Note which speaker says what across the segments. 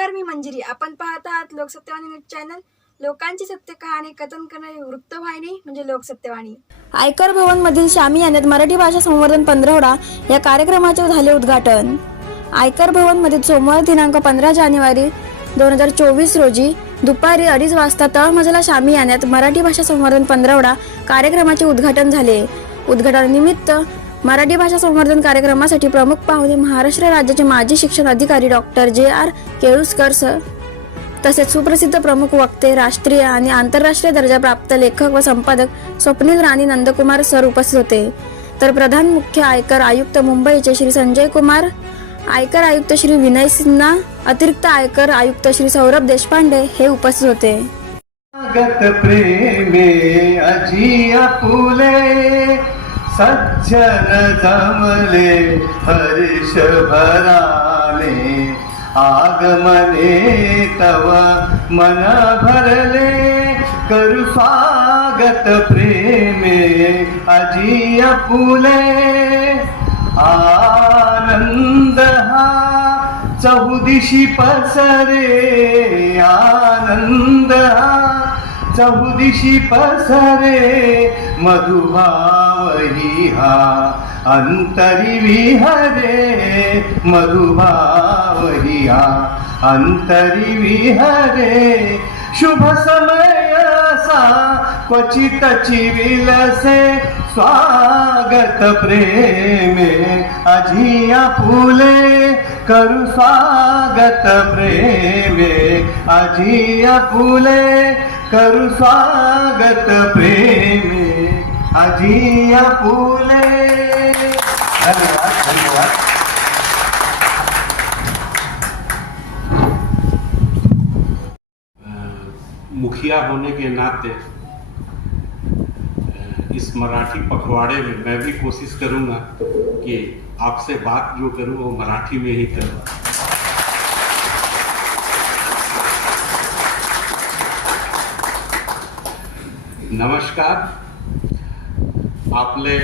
Speaker 1: नमस्कार मी मंजिरी. आपण पाहत आहात लोकसत्यवाणी न्यूज चॅनल. लोकांची सत्य कहाणी कथन करणारी वृत्तवाहिनी म्हणजे लोकसत्यवाणी. आयकर भवन मधील शामी यानेत मराठी भाषा संवर्धन पंधरवडा या कार्यक्रमाचे झाले उद्घाटन. आयकर भवन मधील सोमवार दिनांक पंधरा जानेवारी दोन हजार चोवीस रोजी दुपारी अडीच वाजता तळमजला शामी याण्यात मराठी भाषा संवर्धन पंधरवडा कार्यक्रमाचे उद्घाटन झाले. उद्घाटनानिमित्त मराठी भाषा संवर्धन कार्यक्रमासाठी प्रमुख पाहुणे महाराष्ट्र राज्याचे माजी शिक्षण अधिकारी डॉक्टर जे आर. केळुसकर सर. तसेच सुप्रसिद्ध प्रमुख वक्ते राष्ट्रीय आणि आंतरराष्ट्रीय दर्जा प्राप्त लेखक व संपादक स्वप्नील राणी नंदकुमार सर उपस्थित होते. तर प्रधान मुख्य आयकर आयुक्त मुंबईचे श्री संजय कुमार आयकर आयुक्त श्री विनय सिन्हा अतिरिक्त आयकर आयुक्त श्री सौरभ देशपांडे हे उपस्थित होते.
Speaker 2: गत प्रेमे सज्जन जमले हर्ष भराने आगमने तव मन भरले करू स्वागत प्रेमे अजिय फुले। आनंद हा चौदिशी पसरे। आनंद हा चौदिशी पसरे मधुभावही हा अंतरी विहरे मधुभावही हा अंतरी विहरे शुभ समय असा क्वचितची विलसे स्वागत प्रेमे अजिया फुले करू स्वागत प्रेमे अजिया फुले करू स्वागत प्रेमे अजिया फुले। धन्यवाद धन्यवाद।
Speaker 3: मुखिया होने के नाते इस मराठी पखवाड़े में मैं भी कोशिश करूँगा कि आपसे बात जो करूँ वो मराठी में ही करूँ। नमस्कार. आपले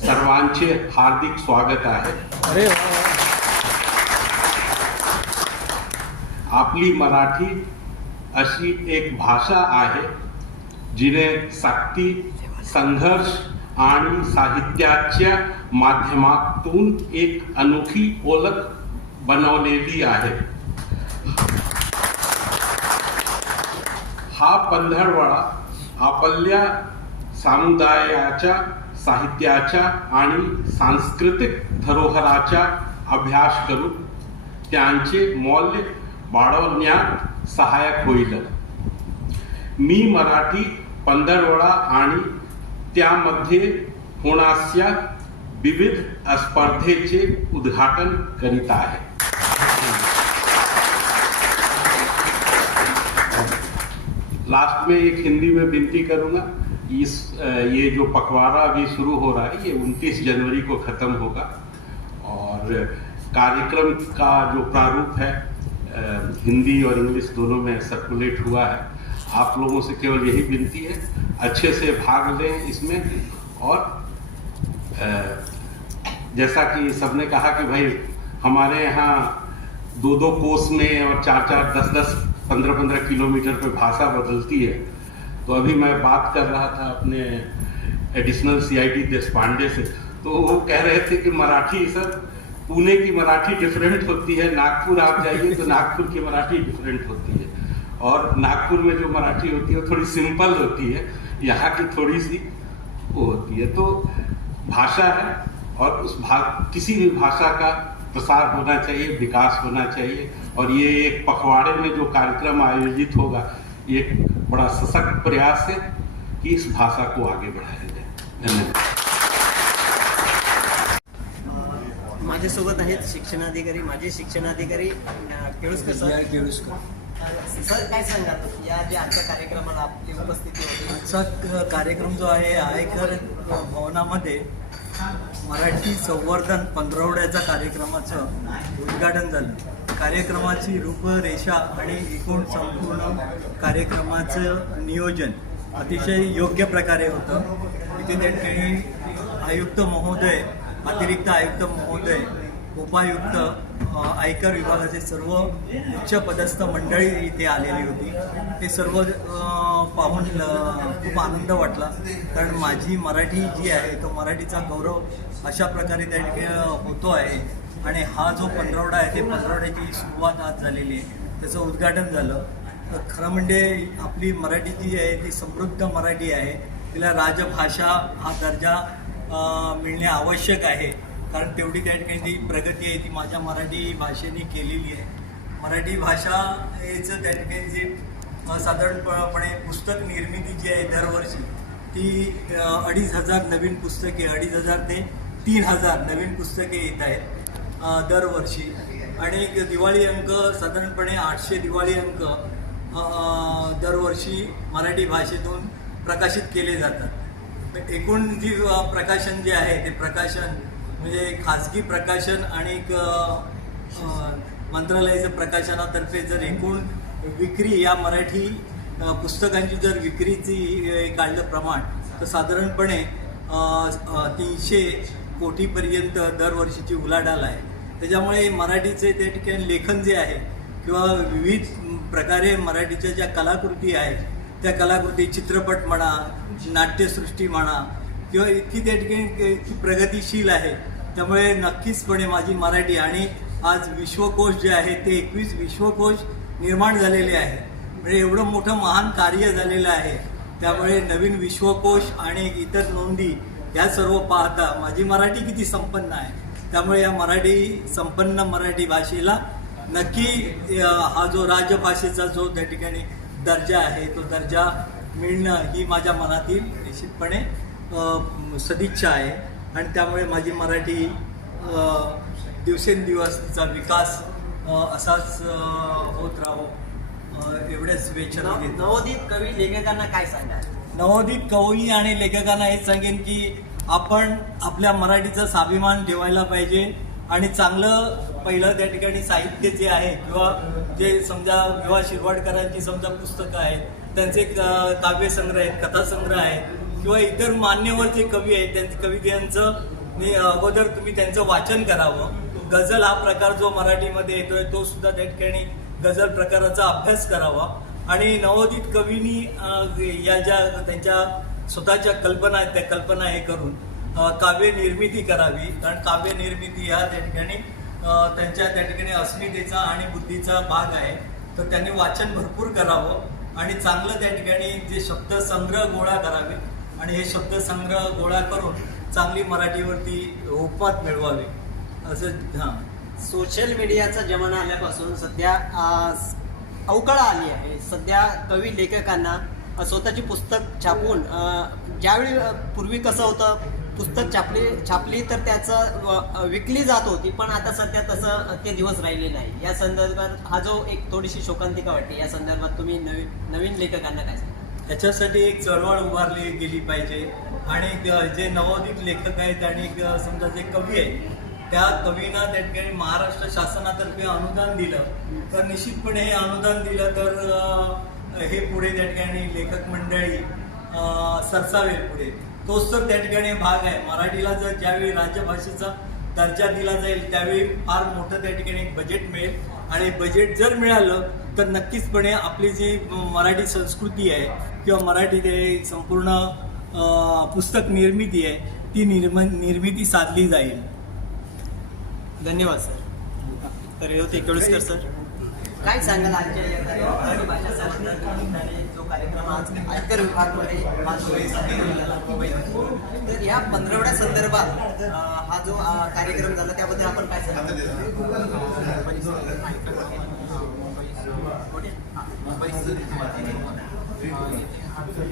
Speaker 3: सर्वांचे हार्दिक स्वागत आहे. आपली मराठी अशी एक भाषा आहे जिने सक्ती संघर्ष आणि साहित्याच्या माध्यमातून एक अनोखी ओळख बनवलेली आहे. हा पंधरवडा आपल्या समुदायाच्या साहित्याच्या आणि सांस्कृतिक धरोहराचा अभ्यास करून त्यांचे मौल्य वाढवण्यात सहाय्यक होईल. मी मराठी पंधरवडा आणि त्यामध्ये होणाऱ्या विविध स्पर्धेचे उद्घाटन करीत आहे. लास्ट में एक हिंदी में विनती करूँगा इस ये जो पखवाड़ा अभी शुरू हो रहा है, ये 29 जनवरी को ख़त्म होगा। और कार्यक्रम का जो प्रारूप है हिंदी और इंग्लिश दोनों में सर्कुलेट हुआ है। आप लोगों से केवल यही विनती है, अच्छे से भाग लें इसमें। और जैसा कि सबने कहा कि भाई, हमारे यहाँ दो दो कोस में और चार चार दस दस पंद्रह पंद्रह किलोमीटर पे भाषा बदलती है। तो अभी मैं बात कर रहा था अपने एडिशनल सीआईडी देश पांडे से। तो वो कह रहे थे कि मराठी सर, पुणे की मराठी डिफरेंट होती है, नागपुर आप जाइए तो नागपुर की मराठी डिफरेंट होती है। और नागपुर में जो मराठी होती है, वो थोड़ी सिंपल होती है, यहाँ की थोड़ी सी वो होती है। तो भाषा है और उस भा, किसी भी भाषा का प्रसार होना चाहिए विकास होना चाहिए। और ये एक पखवाड़े में जो कार्यक्रम आयोजित होगा ये एक बड़ा सशक्त प्रयास है कि इस भाषा को आगे बढ़ाया जाए। धन्यवाद।
Speaker 4: माझ्यासोबत आहेत शिक्षणाधिकारी माझे शिक्षणाधिकारी केळुसकर सर. सर काय सांगाल? या जे आजच्या कार्यक्रमाला आपली उपस्थिती होती.
Speaker 5: आजचा कार्यक्रम जो आहे आयकर भवनामध्ये मराठी संवर्धन पंधरवड्याच्या कार्यक्रमाचं उद्घाटन झालं. कार्यक्रमाची रूपरेषा आणि एकूण संपूर्ण कार्यक्रमाचं नियोजन अतिशय योग्य प्रकारे होतं. इथे त्या ठिकाणी आयुक्त महोदय अतिरिक्त आयुक्त महोदय उपायुक्त आयकर विभागाचे सर्व उच्च पदस्थ मंडळी इथे आलेली होती. ते सर्व पाहून खूप आनंद वाटला. कारण माझी मराठी जी आहे तो मराठीचा गौरव अशा प्रकारे त्या ठिकाणी होतो आहे. आणि हा जो पंधरवडा आहे ते पंधरवड्याची सुरुवात आज झालेली आहे. त्याचं उद्घाटन झालं. तर खरं म्हणजे आपली मराठी जी आहे ती समृद्ध मराठी आहे. तिला राजभाषा हा दर्जा मिळणे आवश्यक आहे. कारण तेवढी त्या ठिकाणी जी प्रगती आहे ती माझ्या मराठी भाषेने केलेली आहे. मराठी भाषा हेचं त्या ठिकाणी जे साधारणपणे पुस्तक निर्मिती जी आहे दरवर्षी ती अडीच हजार नवीन पुस्तके अडीच हजार ते तीन हजार नवीन पुस्तके येत आहेत दरवर्षी. आणि दिवाळी अंक साधारणपणे आठशे दिवाळी अंक दरवर्षी मराठी भाषेतून प्रकाशित केले जातात. एकूण जी प्रकाशन जे आहे ते प्रकाशन म्हणजे खाजगी प्रकाशन आणि मंत्रालयाचं प्रकाशनातर्फे जर एकूण विक्री या मराठी पुस्तकांची जर विक्रीची काढलं प्रमाण तर साधारणपणे तीनशे कोटीपर्यंत दरवर्षीची उलाढाल आहे. त्याच्यामुळे मराठीचे त्या ठिकाणी लेखन जे आहे किंवा विविध प्रकारे मराठीच्या ज्या कलाकृती आहेत त्या कलाकृती चित्रपट म्हणा नाट्यसृष्टी म्हणा किंवा इतकी त्या ठिकाणी प्रगतिशील आहे त्यामुळे नक्कीचपणे माझी मराठी आणि आज विश्वकोश जे आहे ते एकवीस विश्वकोश निर्माण झालेले आहे. म्हणजे एवढं मोठं महान कार्य झालेलं आहे. त्यामुळे नवीन विश्वकोश आणि इतर नोंदी या सर्व पाहता माझी मराठी किती संपन्न आहे. त्यामुळे या मराठी संपन्न मराठी भाषेला नक्की हा जो राजभाषेचा जो त्या ठिकाणी दर्जा आहे तो दर्जा मिळणं ही माझ्या मनातील निश्चितपणे सदिच्छा आहे. आणि त्यामुळे माझी मराठी दिवसेंदिवस तिचा विकास असाच होत राहो. एवढ्याच देतो
Speaker 4: नवोदित कवी लेखकांना काय सांगाल?
Speaker 5: नवोदित कवी आणि लेखकांना हेच सांगेन की आपण आपल्या मराठीचा स्वाभिमान ठेवायला पाहिजे आणि चांगलं पहिलं त्या ठिकाणी साहित्य जे आहे किंवा जे समजा विवा शिरवाडकरांची समजा पुस्तकं आहेत त्यांचे काव्यसंग्रह आहेत कथासंग्रह आहेत किंवा इतर मान्यवर जे कवी आहेत त्यांच्या कवितांचं मी अगोदर तुम्ही त्यांचं वाचन करावं. गझल हा प्रकार जो मराठीमध्ये येतोय तो सुद्धा त्या ठिकाणी गझल प्रकाराचा अभ्यास करावा. आणि नवोदित कवींनी या ज्या त्यांच्या स्वतःच्या कल्पना आहेत त्या कल्पना हे करून काव्य निर्मिती करावी. कारण काव्य निर्मिती हा त्या ठिकाणी त्यांच्या त्या ठिकाणी अस्मितेचा आणि बुद्धीचा भाग आहे. तर त्यांनी वाचन भरपूर करावं आणि चांगलं त्या ठिकाणी जे शब्दसंग्रह गोळा करावे आणि हे शब्दसंग्रह गोळा करून चांगली मराठीवरती उपमत मिळवावे. असं हां.
Speaker 4: सोशल मीडियाचा जमाना आल्यापासून सध्या अवकळा आली आहे. सध्या कवी लेखकांना स्वतःची पुस्तक छापून ज्यावेळी पूर्वी कसं होतं पुस्तक छापली छापली तर त्याचं विकली जात होती पण आता सध्या तसं ते दिवस राहिले नाही. या संदर्भात हा जो एक थोडीशी शोकांतिका वाटते या संदर्भात तुम्ही नवीन नवीन लेखकांना काय सांगा
Speaker 5: याच्यासाठी एक चळवळ उभारली गेली पाहिजे. आणि जे नवोदित लेखक आहेत आणि समजा जे कवी आहेत त्या कवींना त्या ठिकाणी महाराष्ट्र शासनातर्फे अनुदान दिलं. तर निश्चितपणे हे अनुदान दिलं तर हे पुढे त्या ठिकाणी लेखक मंडळी सरसावेल पुढे. तोच तर त्या ठिकाणी भाग आहे. मराठीला जर ज्यावेळी राजभाषेचा दर्जा दिला जाईल त्यावेळी फार मोठं त्या ठिकाणी एक बजेट मिळेल. आणि बजेट जर मिळालं तर नक्कीचपणे आपली जी मराठी संस्कृती आहे किंवा मराठी ते संपूर्ण पुस्तक निर्मिती आहे ती निर्म निर्मिती साधली जाईल.
Speaker 4: धन्यवाद सर तर रेवती केळुसकर सर काय सांगाल आजच्या या मराठी भाषा जो कार्यक्रम आज आयकर विभागमध्ये. तर या पंधरवड्या संदर्भात हा जो कार्यक्रम झाला त्याबद्दल आपण काय सांगाल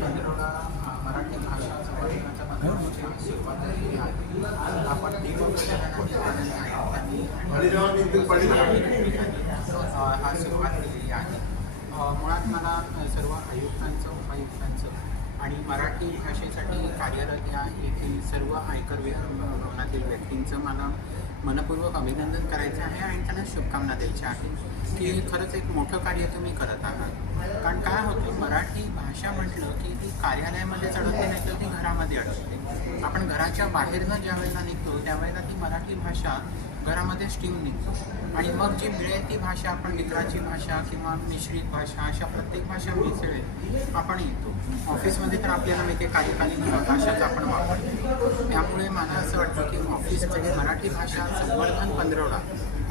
Speaker 6: मराठी भाषा संवर्धनाच्या हा सुरुवात केलेली आहे मुळात मला सर्व आयुक्तांचं उपायुक्तांचं आणि मराठी भाषेसाठी कार्यरत या येथील सर्व आयकर विभाग भवनातील व्यक्तींचं मला मनपूर्वक अभिनंदन करायचं आहे आणि त्यांना शुभकामना द्यायच्या आहेत. की खरंच एक मोठं कार्य तुम्ही करत आहात. कारण काय होतं मराठी भाषा म्हटलं की ती कार्यालयामध्ये अडकते नाही तर ती घरामध्ये अडकते. आपण घराच्या बाहेरनं ज्या वेळेला निघतो त्यावेळेला ती मराठी भाषा घरामध्ये स्टीम निघतो. आणि मग जी मिळेल ती भाषा आपण मित्राची भाषा किंवा मिश्रित भाषा अशा प्रत्येक भाषा मिसळेल आपण येतो. ऑफिसमध्ये तर आपल्याला माहिती आहे कार्यकालीन भाषाच आपण वापरतो. त्यामुळे मला असं वाटतं की ऑफिसमध्ये मराठी भाषा संवर्धन पंधरवडा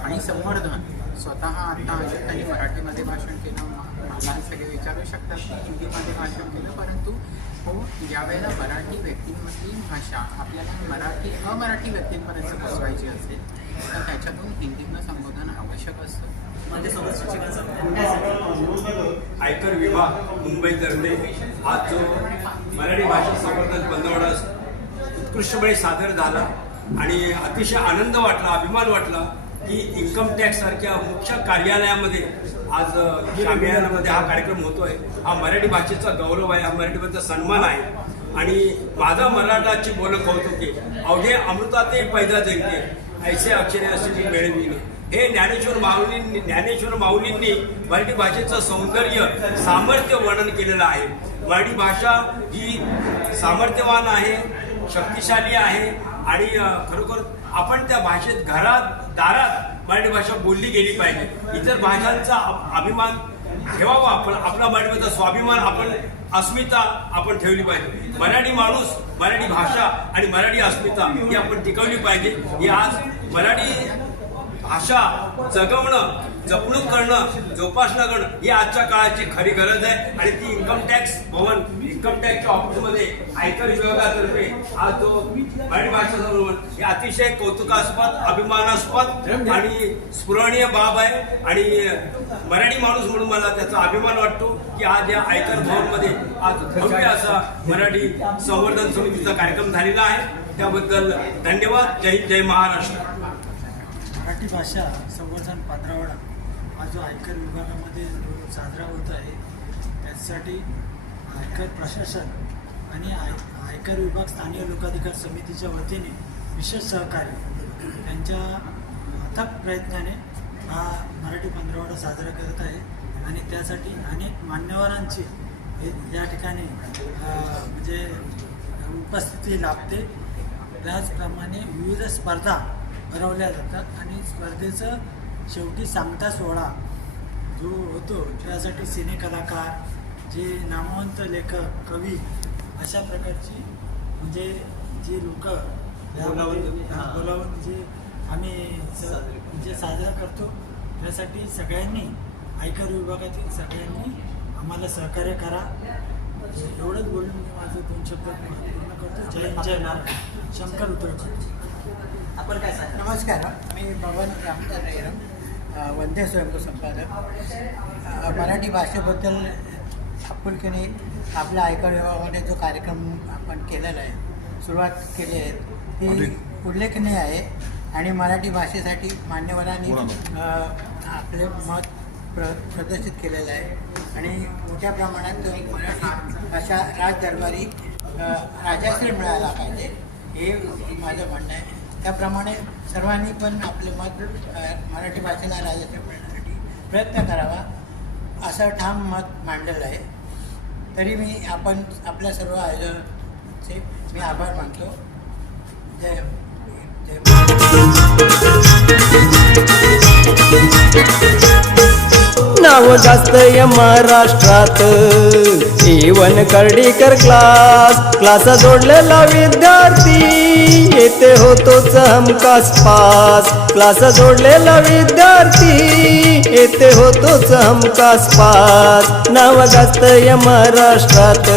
Speaker 6: आणि संवर्धन स्वतः आता त्यांनी मराठीमध्ये भाषण केलं मला सगळे विचारू शकतात की हिंदीमध्ये भाषण केलं परंतु हो ज्यावेळेला मराठी व्यक्तींमधली भाषा आपल्याला मराठी अमराठी व्यक्तींपर्यंत पोचवायची असेल तर त्याच्यातून हिंदीतनं संबोधन आवश्यक असतं.
Speaker 7: आयकर विभाग मुंबईतर्फे आज जो मराठी भाषा संवर्धन पंधरवडा उत्कृष्टपणे सादर झाला आणि अतिशय आनंद वाटला अभिमान वाटला की इन्कम टॅक्स सारख्या मुख्य कार्यालयामध्ये आज कार्यालयामध्ये हा कार्यक्रम होतोय. हा मराठी भाषेचा गौरव आहे हा मराठी भाषेचा सन्मान आहे. आणि माझा मराठाची बोलत कौतुके अवघे अमृताते पैदा जगते ऐसे अक्षरे असे मिळविले. हे ज्ञानेश्वर माऊलींनी ज्ञानेश्वर माऊलींनी मराठी भाषेचं सौंदर्य सामर्थ्य वर्णन केलेलं आहे. मराठी भाषा ही सामर्थ्यवान आहे शक्तिशाली आहे आणि खरोखर आपण त्या भाषेत घरात दारात मराठी भाषा बोलली गेली पाहिजे. इतर भाषांचा अभिमान ठेवावा आपण आपला मराठीचा स्वाभिमान आपण अस्मिता आपण ठेवली पाहिजे. मराठी माणूस मराठी भाषा आणि मराठी अस्मिता ही आपण टिकवली पाहिजे. ही आज मराठी भाषा जगवणं जपणूक करणं जोपासना करणं ही आजच्या काळाची खरी गरज आहे. आणि ती इन्कम टॅक्स भवन इन्कम टॅक्सच्या ऑफिसमध्ये आयकर विभागातर्फे आज जो मराठी भाषा भवन हे अतिशय कौतुकास्पद अभिमानास्पद आणि स्फुरणीय बाब आहे. आणि मराठी माणूस म्हणून मला त्याचा अभिमान वाटतो की आज या आयकर भवनमध्ये आज भव्य असा मराठी संवर्धन समितीचा कार्यक्रम झालेला आहे. त्याबद्दल धन्यवाद. जय जय महाराष्ट्र.
Speaker 8: मराठी भाषा संवर्धन पंधरावडा जो आयकर विभागामध्ये जो साजरा होत आहे त्यासाठी आयकर प्रशासन आणि आय आयकर विभाग स्थानीय लोकाधिकार समितीच्या वतीने विशेष सहकार्य त्यांच्या अथक प्रयत्नाने हा मराठी पंधरवडा साजरा करत आहे आणि त्यासाठी अनेक मान्यवरांची हे या ठिकाणी म्हणजे उपस्थिती लाभते. त्याचप्रमाणे विविध स्पर्धा भरवल्या जातात आणि स्पर्धेचं शेवटी सांगता सोहळा जो होतो. त्यासाठी सिने कलाकार जे नामवंत लेखक कवी अशा प्रकारची म्हणजे जी लोक
Speaker 4: बोलावून-
Speaker 8: बोलावून जे आम्ही स म्हणजे साजरा करतो त्यासाठी सगळ्यांनी आयकर विभागातील सगळ्यांनी आम्हाला सहकार्य करा. एवढंच बोलून मी माझं दोन शब्द पूर्ण करतो. जय हिंद, जय महाराज शंकर उतरकर
Speaker 4: आपण काय सांगा
Speaker 6: नमस्कार. मी भवन रामचंद्र वंदे स्वयंभू संपादक. मराठी भाषेबद्दल आपुलकीने आपल्या आयकर विभागामध्ये जो कार्यक्रम आपण केलेला आहे सुरुवात केली आहे ती उल्लेखनीय आहे. आणि मराठी भाषेसाठी मान्यवरांनी अ, आपले मत प्र प्रदर्शित केलेलं आहे. आणि मोठ्या प्रमाणात मराठी भाषा राजदरबारी अ, राजाश्रय मिळाला पाहिजे हे माझं म्हणणं आहे. त्याप्रमाणे सर्वांनी पण आपले मत मराठी भाषेला राजाश्रय मिळण्यासाठी प्रयत्न करावा असं ठाम मत मांडलेलं आहे. तरी मी आपण आपल्या सर्व आयोजनचे मी आभार मानतो. जय जय
Speaker 9: नाव जास्त या महाराष्ट्रात. जीवन कर्डीकर क्लास क्लास जोडलेला विद्यार्थी. येथे होतोच हमखास पास. क्लास जोडलेला विद्यार्थी. येथे होतोच हमखास पास. नाव जास्त या महाराष्ट्रात.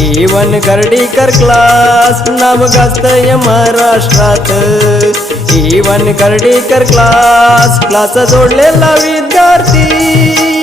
Speaker 9: इवन कर्डीकर क्लास नाव गाजत या महाराष्ट्रात. इवन कर्डीकर क्लास क्लास जोडलेला विद्यार्थी.